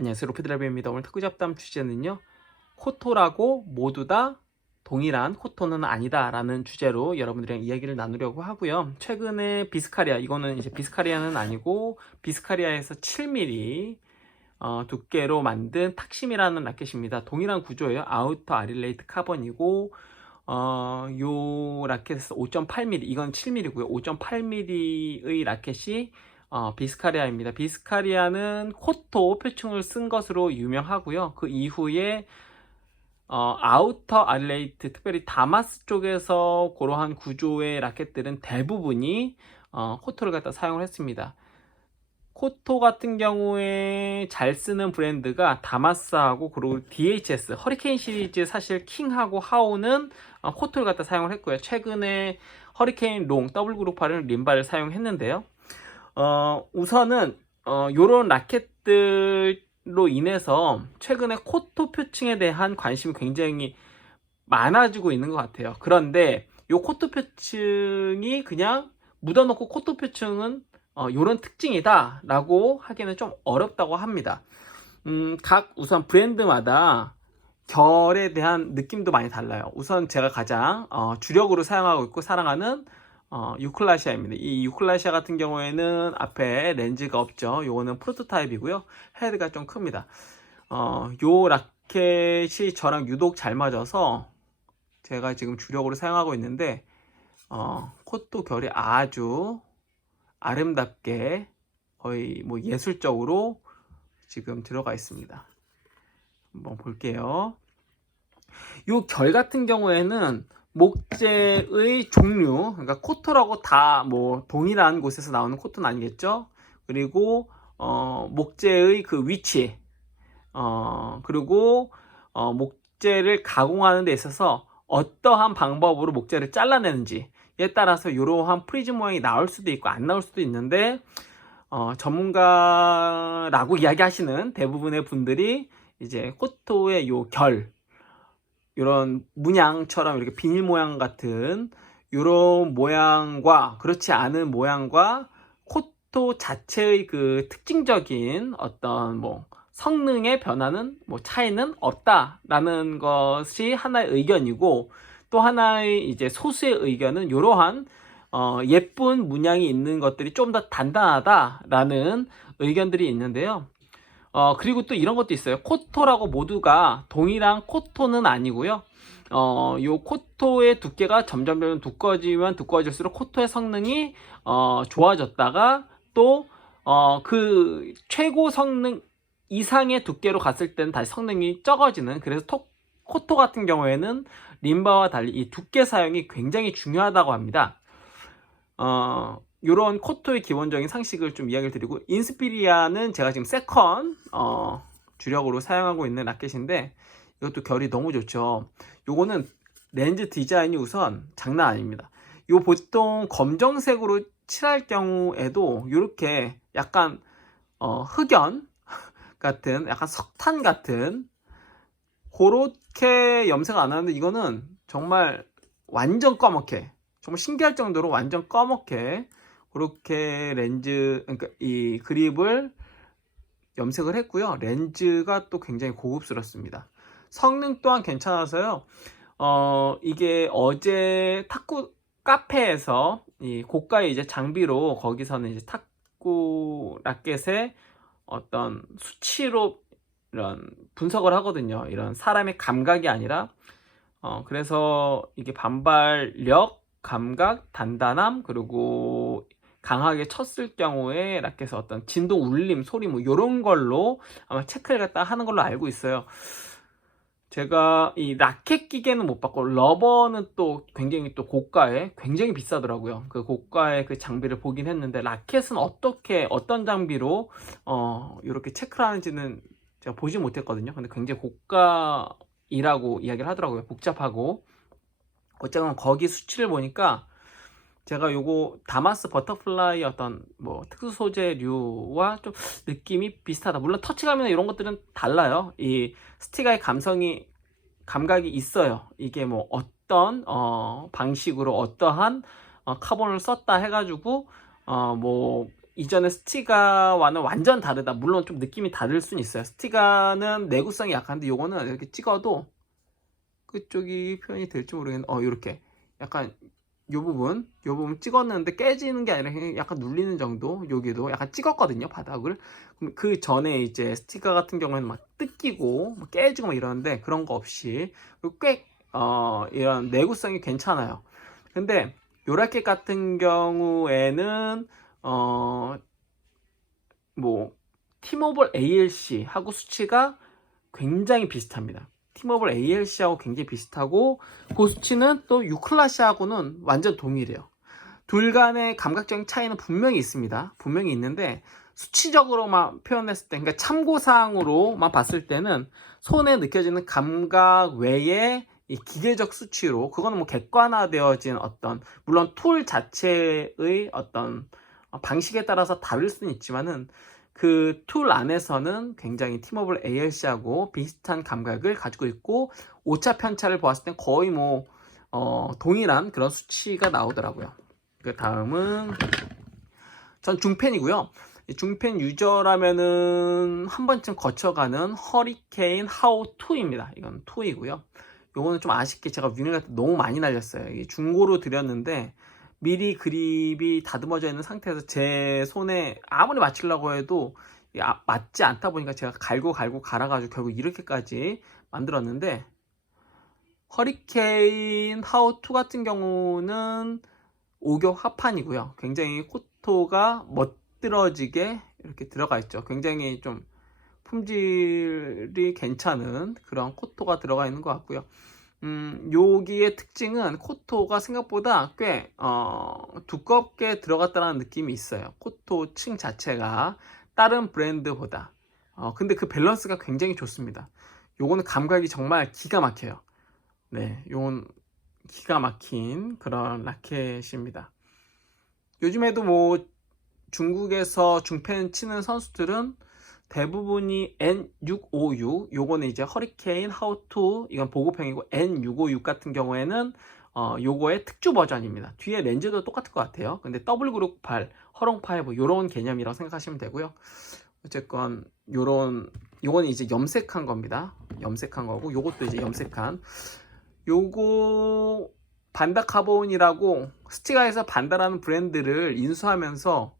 안녕하세요, 로켓드라이버입니다. 오늘 특구 잡담 주제는요, 코토라고 모두 다 동일한 코토는 아니다 라는 주제로 여러분들이랑 이야기를 나누려고 하고요. 최근에 비스카리아, 이거는 이제 비스카리아는 아니고 비스카리아에서 7mm 두께로 만든 탁심이라는 라켓입니다. 동일한 구조예요. 아우터 아릴레이트 카본이고 요 라켓에서 5.8mm, 이건 7mm고요. 5.8mm의 라켓이 비스카리아입니다. 비스카리아는 코토 표층을 쓴 것으로 유명하고요. 그 이후에 아우터 아릴레이트, 특별히 다마스 쪽에서 그러한 구조의 라켓들은 대부분이 코토를 갖다 사용을 했습니다. 코토 같은 경우에 잘 쓰는 브랜드가 다마스하고 그리고 DHS, 허리케인 시리즈 사실 킹하고 하오는 코토를 갖다 사용을 했고요. 최근에 허리케인 롱, 더블 그룹화를 림바를 사용했는데요. 우선은 요런 라켓들로 인해서 최근에 코토 표층에 대한 관심이 굉장히 많아지고 있는 것 같아요. 그런데 요 코토 표층이 그냥 묻어놓고 코토 표층은 요런 특징이다 라고 하기는 좀 어렵다고 합니다. 각 우선 브랜드마다 결에 대한 느낌도 많이 달라요. 우선 제가 가장 주력으로 사용하고 있고 사랑하는 유클라시아입니다. 이 유클라시아 같은 경우에는 앞에 렌즈가 없죠. 요거는 프로토타입이고요. 헤드가 좀 큽니다. 요 라켓이 저랑 유독 잘 맞아서 제가 지금 주력으로 사용하고 있는데 코토 결이 아주 아름답게 거의 뭐 예술적으로 지금 들어가 있습니다. 한번 볼게요. 요 결 같은 경우에는 목재의 종류, 그러니까 코토라고 다 뭐 동일한 곳에서 나오는 코토는 아니겠죠. 그리고 목재의 그 위치, 그리고 목재를 가공하는 데 있어서 어떠한 방법으로 목재를 잘라내는지에 따라서 이러한 프리즘 모양이 나올 수도 있고 안 나올 수도 있는데 전문가라고 이야기하시는 대부분의 분들이 이제 코토의 요 결, 이런 문양처럼 이렇게 비닐 모양 같은 이런 모양과 그렇지 않은 모양과 코토 자체의 그 특징적인 어떤 뭐 성능의 변화는 뭐 차이는 없다라는 것이 하나의 의견이고, 또 하나의 이제 소수의 의견은 이러한 예쁜 문양이 있는 것들이 좀 더 단단하다라는 의견들이 있는데요. 그리고 또 이런 것도 있어요. 코토라고 모두가 동일한 코토는 아니고요. 요 코토의 두께가 점점 두꺼워지면 두꺼워질수록 코토의 성능이 좋아졌다가 또 그 최고 성능 이상의 두께로 갔을 때는 다시 성능이 적어지는, 그래서 코토 같은 경우에는 림바와 달리 이 두께 사용이 굉장히 중요하다고 합니다. 요런 코토의 기본적인 상식을 좀 이야기를 드리고, 인스피리아는 제가 지금 세컨 주력으로 사용하고 있는 라켓인데 이것도 결이 너무 좋죠. 요거는 렌즈 디자인이 우선 장난 아닙니다. 요 보통 검정색으로 칠할 경우에도 이렇게 약간 흑연 같은, 약간 석탄 같은 그렇게 염색을 안 하는데 이거는 정말 완전 검게, 정말 신기할 정도로 완전 검게 그렇게 렌즈, 그러니까 이 그립을 염색을 했고요. 렌즈가 또 굉장히 고급스럽습니다. 성능 또한 괜찮아서요. 이게 어제 탁구 카페에서 이 고가의 이제 장비로, 거기서는 이제 탁구 라켓의 어떤 수치로 이런 분석을 하거든요. 이런 사람의 감각이 아니라 그래서 이게 반발력, 감각, 단단함, 그리고 강하게 쳤을 경우에 라켓의 어떤 진동, 울림, 소리 뭐 이런 걸로 아마 체크를 갖다 하는 걸로 알고 있어요. 제가 이 라켓 기계는 못 봤고 러버는 또 굉장히 또 고가에 굉장히 비싸더라고요. 그 고가의 그 장비를 보긴 했는데 라켓은 어떻게 어떤 장비로 이렇게 체크를 하는지는 제가 보지 못했거든요. 근데 굉장히 고가이라고 이야기를 하더라고요. 복잡하고. 어쨌든 거기 수치를 보니까 제가 요거 다마스 버터플라이 어떤 뭐 특수 소재류와 좀 느낌이 비슷하다. 물론 터치감이나 이런 것들은 달라요. 이 스티가의 감각이 있어요. 이게 뭐 어떤 방식으로 어떠한 카본을 썼다 해가지고 뭐 이전에 스티가와는 완전 다르다. 물론 좀 느낌이 다를 수는 있어요. 스티가는 내구성이 약한데 요거는 이렇게 찍어도 그쪽이 표현이 될지 모르겠는데 요렇게 약간 요 부분 찍었는데 깨지는 게 아니라 그냥 약간 눌리는 정도. 여기도 약간 찍었거든요, 바닥을. 그럼 그 전에 이제 스티커 같은 경우에는 막 뜯기고 막 깨지고 막 이러는데 그런 거 없이 꽤 이런 내구성이 괜찮아요. 근데 요 라켓 같은 경우에는 뭐 티모볼 ALC 하고 수치가 굉장히 비슷합니다. 티모볼 ALC하고 굉장히 비슷하고 그 수치는 또 유클라시하고는 완전 동일해요. 둘 간의 감각적인 차이는 분명히 있습니다. 분명히 있는데 수치적으로만 표현했을 때, 그러니까 참고사항으로만 봤을 때는 손에 느껴지는 감각 외에 이 기계적 수치로, 그거는 뭐 객관화되어진 어떤, 물론 툴 자체의 어떤 방식에 따라서 다를 수는 있지만은 그 툴 안에서는 굉장히 티모블 ALC하고 비슷한 감각을 가지고 있고 오차 편차를 보았을 땐 거의 뭐 동일한 그런 수치가 나오더라고요. 그 다음은 전 중펜이고요. 중펜 유저라면은 한 번쯤 거쳐가는 허리케인 하우 2입니다. 이건 2이고요. 요거는 좀 아쉽게 제가 위너한테 너무 많이 날렸어요. 이게 중고로 드렸는데 미리 그립이 다듬어져 있는 상태에서 제 손에 아무리 맞추려고 해도 맞지 않다 보니까 제가 갈고 갈아가지고 결국 이렇게까지 만들었는데, 허리케인 하우 2 같은 경우는 오격 합판이고요. 굉장히 코토가 멋들어지게 이렇게 들어가 있죠. 굉장히 좀 품질이 괜찮은 그런 코토가 들어가 있는 것 같고요. 여기의 특징은 코토가 생각보다 꽤 두껍게 들어갔다는 느낌이 있어요. 코토 층 자체가 다른 브랜드보다. 근데 그 밸런스가 굉장히 좋습니다. 요거는 감각이 정말 기가 막혀요. 네, 요건 기가 막힌 그런 라켓입니다. 요즘에도 뭐 중국에서 중펜 치는 선수들은 대부분이 N656, 요거는 이제 허리케인 하우2, 이건 보급형이고, N656 같은 경우에는 요거의 특주 버전입니다. 뒤에 렌즈도 똑같을 것 같아요. 근데 더블 그룹 8, 허롱5 요런 개념이라고 생각하시면 되고요. 어쨌건 요거는 이제 염색한 겁니다. 염색한 거고, 요것도 이제 염색한. 요거 반다 카본이라고, 스티가에서 반다라는 브랜드를 인수하면서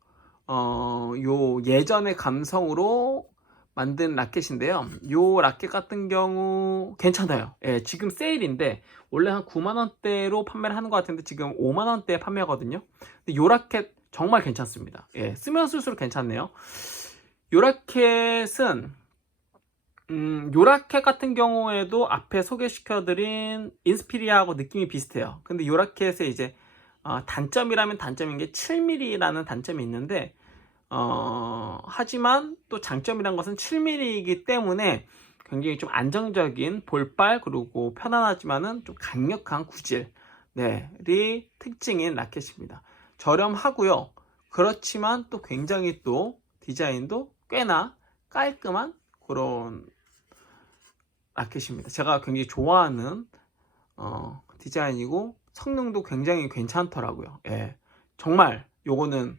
요 예전의 감성으로 만든 라켓인데요. 요 라켓 같은 경우 괜찮아요. 예, 지금 세일인데 원래 한 9만원대로 판매를 하는 것 같은데 지금 5만원대에 판매하거든요. 근데 요 라켓 정말 괜찮습니다. 예, 쓰면 쓸수록 괜찮네요. 요 라켓은 요 라켓 같은 경우에도 앞에 소개시켜드린 인스피리아하고 느낌이 비슷해요. 근데 요 라켓의 이제 단점이라면 단점인 게 7mm라는 단점이 있는데, 하지만 또 장점이란 것은 7mm이기 때문에 굉장히 좀 안정적인 볼빨, 그리고 편안하지만은 좀 강력한 구질이 특징인 라켓입니다. 저렴하고요. 그렇지만 또 굉장히 또 디자인도 꽤나 깔끔한 그런 라켓입니다. 제가 굉장히 좋아하는 디자인이고 성능도 굉장히 괜찮더라고요. 예, 정말 요거는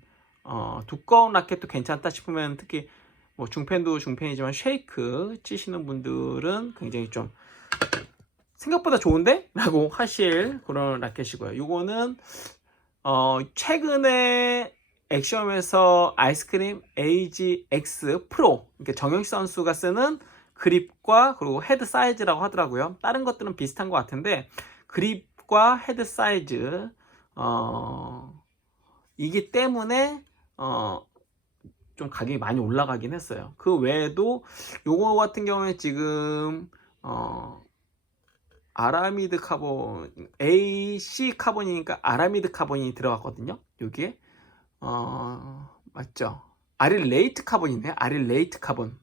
두꺼운 라켓도 괜찮다 싶으면, 특히 뭐 중펜도 중펜이지만 쉐이크 치시는 분들은 굉장히 좀 생각보다 좋은데? 라고 하실 그런 라켓이고요. 요거는 최근에 액션에서 아이스크림 AGX 프로, 그러니까 정영식 선수가 쓰는 그립과 그리고 헤드 사이즈라고 하더라고요. 다른 것들은 비슷한 것 같은데 그립과 헤드 사이즈 이기 때문에 좀 가격이 많이 올라가긴 했어요. 그 외에도 요거 같은 경우에 지금 아라미드 카본, AC 카본이니까 아라미드 카본이 들어갔거든요. 여기에 맞죠? 아릴레이트 카본이네. 아릴레이트 카본.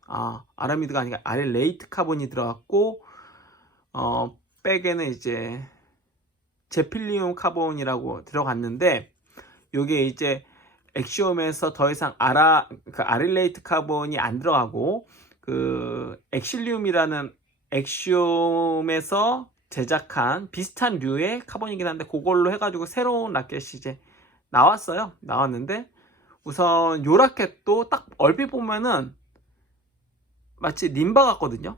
아라미드가 아니라 아릴레이트 카본이 들어갔고, 백에는 이제 제필리움 카본이라고 들어갔는데, 요게 이제 엑시옴에서 더 이상 그 아릴레이트 카본이 안 들어가고, 그 엑실리움이라는 엑시옴에서 제작한 비슷한 류의 카본이긴 한데 그걸로 해가지고 새로운 라켓이 이제 나왔어요. 나왔는데 우선 요 라켓도 딱 얼핏 보면은 마치 림바 같거든요.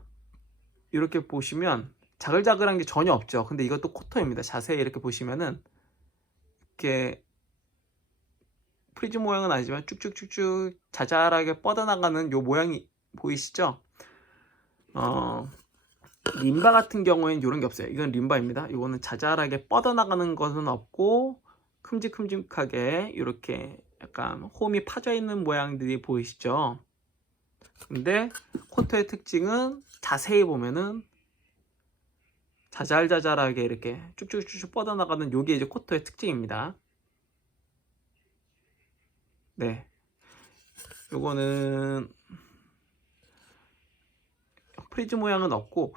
이렇게 보시면 자글자글한 게 전혀 없죠. 근데 이것도 코토입니다. 자세히 이렇게 보시면은 이렇게 프리즈 모양은 아니지만 쭉쭉쭉쭉 자잘하게 뻗어나가는 요 모양이 보이시죠? 림바 같은 경우에는 이런 게 없어요. 이건 림바입니다. 이거는 자잘하게 뻗어나가는 것은 없고 큼직큼직하게 이렇게 약간 홈이 파져 있는 모양들이 보이시죠? 근데 코토의 특징은 자세히 보면은 자잘자잘하게 이렇게 쭉쭉쭉 뻗어나가는 요게 이제 코토의 특징입니다. 네, 요거는 프리즈 모양은 없고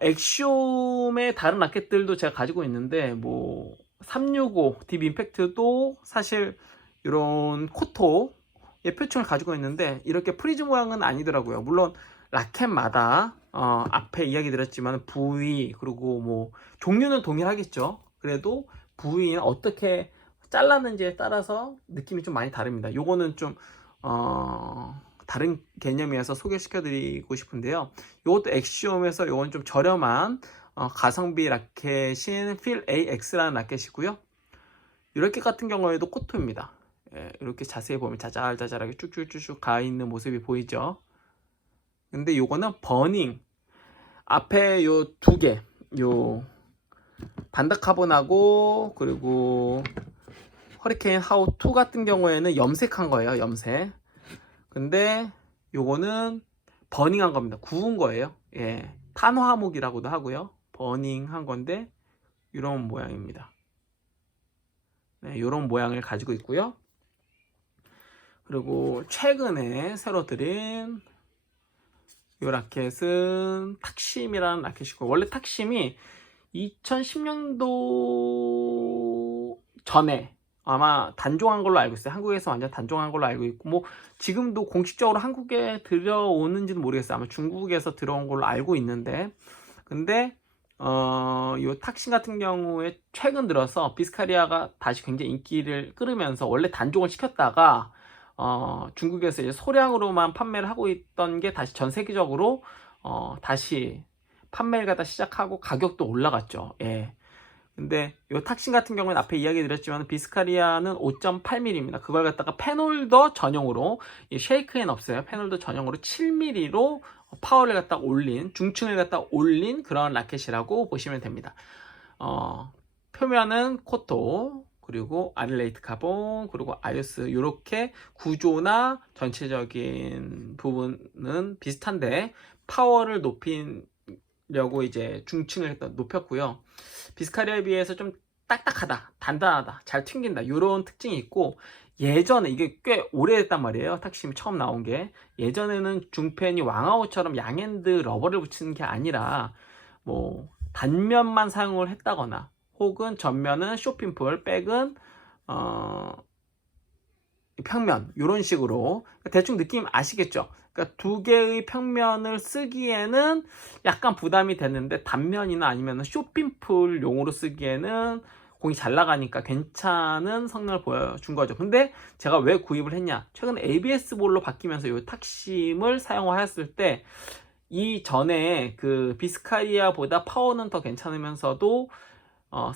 엑시옴의 다른 라켓들도 제가 가지고 있는데 뭐 365 딥 임팩트도 사실 이런 코토의 표층을 가지고 있는데 이렇게 프리즈 모양은 아니더라고요. 물론 라켓마다 앞에 이야기 드렸지만 부위 그리고 뭐 종류는 동일하겠죠. 그래도 부위는 어떻게 잘랐는지에 따라서 느낌이 좀 많이 다릅니다. 요거는 좀 다른 개념이어서 소개시켜 드리고 싶은데요. 이것도 엑시옴에서 요건 좀 저렴한 가성비 라켓인 필 AX라는 라켓이고요. 이 라켓 같은 경우에도 코토입니다. 예, 이렇게 자세히 보면 자잘자잘하게 쭉쭉쭉쭉 가 있는 모습이 보이죠. 근데 요거는 버닝 앞에 요 두 개, 요 반다카본하고 그리고 허리케인 하우 2 같은 경우에는 염색한 거예요. 염색. 근데 요거는 버닝한 겁니다. 구운 거예요. 예, 탄화목이라고도 하고요. 버닝한 건데 이런 모양입니다. 네, 이런 모양을 가지고 있고요. 그리고 최근에 새로 들인 이 라켓은 탁심이라는 라켓이고, 원래 탁심이 2010년도 전에 아마 단종한 걸로 알고 있어요. 한국에서 완전 단종한 걸로 알고 있고, 뭐 지금도 공식적으로 한국에 들어오는지는 모르겠어요. 아마 중국에서 들어온 걸로 알고 있는데, 근데 이 탁신 같은 경우에 최근 들어서 비스카리아가 다시 굉장히 인기를 끌으면서 원래 단종을 시켰다가 중국에서 이제 소량으로만 판매를 하고 있던 게 다시 전 세계적으로 다시 판매를 갖다 시작하고 가격도 올라갔죠. 예. 근데 이 탁신 같은 경우는 앞에 이야기 드렸지만 비스카리아는 5.8mm입니다. 그걸 갖다가 펜홀더 전용으로, 쉐이크엔 없어요. 펜홀더 전용으로 7mm로 파워를 갖다 올린, 중층을 갖다 올린 그런 라켓이라고 보시면 됩니다. 표면은 코토, 그리고 아릴레이트 카본, 그리고 아이오스, 이렇게 구조나 전체적인 부분은 비슷한데 파워를 높이려고 이제 중층을 높였고요. 비스카리아에 비해서 좀 딱딱하다, 단단하다, 잘 튕긴다, 이런 특징이 있고, 예전에 이게 꽤 오래됐단 말이에요. 탁심이 처음 나온 게. 예전에는 중펜이 왕하오처럼 양핸드 러버를 붙이는 게 아니라 뭐 단면만 사용을 했다거나, 혹은 전면은 쇼핑풀, 백은 평면, 이런 식으로. 대충 느낌 아시겠죠? 그러니까 두 개의 평면을 쓰기에는 약간 부담이 됐는데, 단면이나 아니면 쇼핑풀용으로 쓰기에는 공이 잘 나가니까 괜찮은 성능을 보여준 거죠. 근데 제가 왜 구입을 했냐? 최근 ABS 볼로 바뀌면서 이 탁심을 사용하였을 때, 이전에 그 비스카리아보다 파워는 더 괜찮으면서도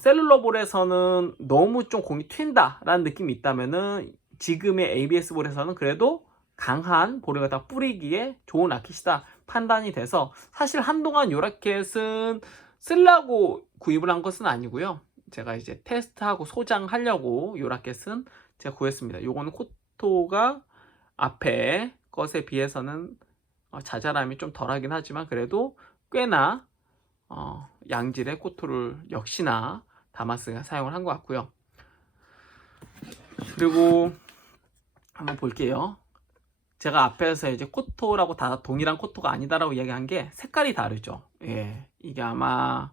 셀룰러 볼에서는 너무 좀 공이 튄다 라는 느낌이 있다면은, 지금의 ABS 볼에서는 그래도 강한 볼을 갖다 뿌리기에 좋은 라켓이다 판단이 돼서, 사실 한동안 이 라켓은 쓰려고 구입을 한 것은 아니고요. 제가 이제 테스트하고 소장하려고 이 라켓은 제가 구했습니다. 요거는 코토가 앞에 것에 비해서는 자잘함이 좀 덜하긴 하지만 그래도 꽤나 양질의 코토를 역시나 다마스가 사용을 한 것 같고요. 그리고 한번 볼게요. 제가 앞에서 이제 코토라고 다 동일한 코토가 아니다라고 이야기한 게 색깔이 다르죠. 예, 이게 아마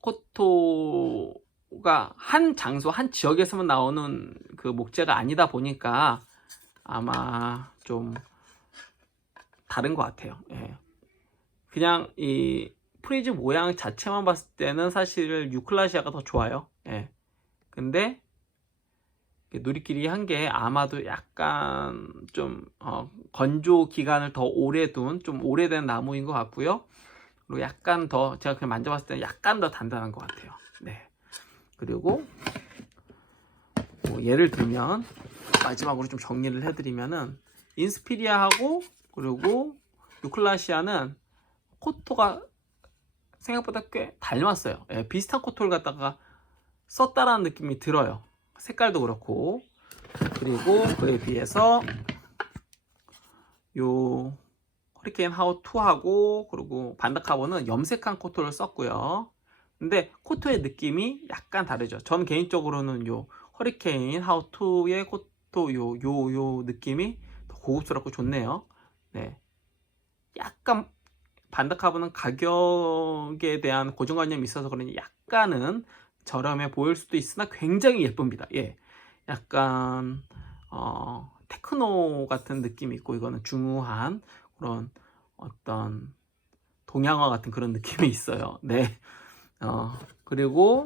코토가 한 장소, 한 지역에서만 나오는 그 목재가 아니다 보니까 아마 좀 다른 것 같아요. 예. 그냥 이 프리즈 모양 자체만 봤을 때는 사실 유클라시아가 더 좋아요. 예. 근데 누리끼리 한 게 아마도 약간 좀 건조 기간을 더 오래 둔 좀 오래된 나무인 것 같고요. 그리고 약간 더 제가 그냥 만져봤을 때 약간 더 단단한 것 같아요. 네. 그리고 뭐 예를 들면 마지막으로 좀 정리를 해드리면은 인스피리아하고 그리고 유클라시아는 코토가 생각보다 꽤 닮았어요. 예, 비슷한 코토를 갖다가 썼다라는 느낌이 들어요. 색깔도 그렇고. 그리고 그에 비해서 요 허리케인 하우 2하고 그리고 반다카보는 염색한 코토를 썼고요. 근데 코토의 느낌이 약간 다르죠. 전 개인적으로는 요 허리케인 하우 2의 코토 요 느낌이 더 고급스럽고 좋네요. 네. 약간 반다카보는 가격에 대한 고정관념이 있어서 그런지 약간은 저렴해 보일 수도 있으나 굉장히 예쁩니다. 예. 약간 테크노 같은 느낌이 있고 이거는 중후한 그런 어떤 동양화 같은 그런 느낌이 있어요. 네. 그리고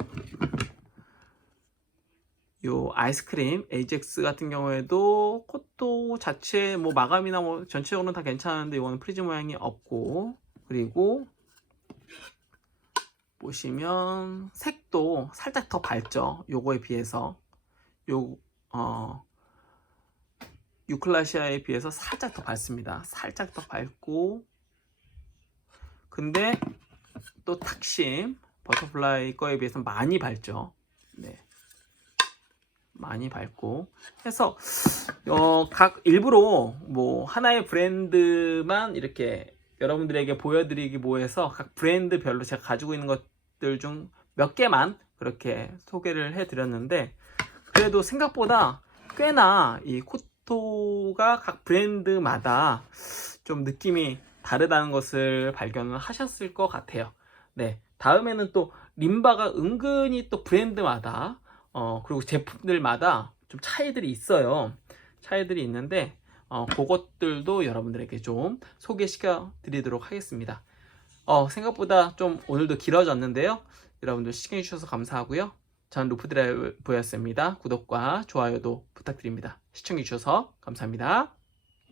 요 아이스크림 에이젝스 같은 경우에도 코토 자체 뭐 마감이나 뭐 전체적으로는 다 괜찮은데 이거는 프리즈 모양이 없고 그리고 보시면 색도 살짝 더 밝죠. 요거에 비해서 요 유클라시아에 비해서 살짝 더 밝습니다. 살짝 더 밝고 근데 또 탁심 버터플라이 거에 비해서 많이 밝죠. 네. 많이 밝고 해서 각 일부러 뭐 하나의 브랜드만 이렇게 여러분들에게 보여드리기 뭐해서 각 브랜드별로 제가 가지고 있는 것들 중 몇 개만 그렇게 소개를 해드렸는데 그래도 생각보다 꽤나 이 코토가 각 브랜드마다 좀 느낌이 다르다는 것을 발견을 하셨을 것 같아요. 네, 다음에는 또 림바가 은근히 또 브랜드마다 그리고 제품들마다 좀 차이들이 있어요. 차이들이 있는데 그것들도 여러분들에게 좀 소개시켜 드리도록 하겠습니다. 생각보다 좀 오늘도 길어졌는데요. 여러분들 시청해 주셔서 감사하고요. 전 루프드라이브였습니다. 구독과 좋아요도 부탁드립니다. 시청해 주셔서 감사합니다.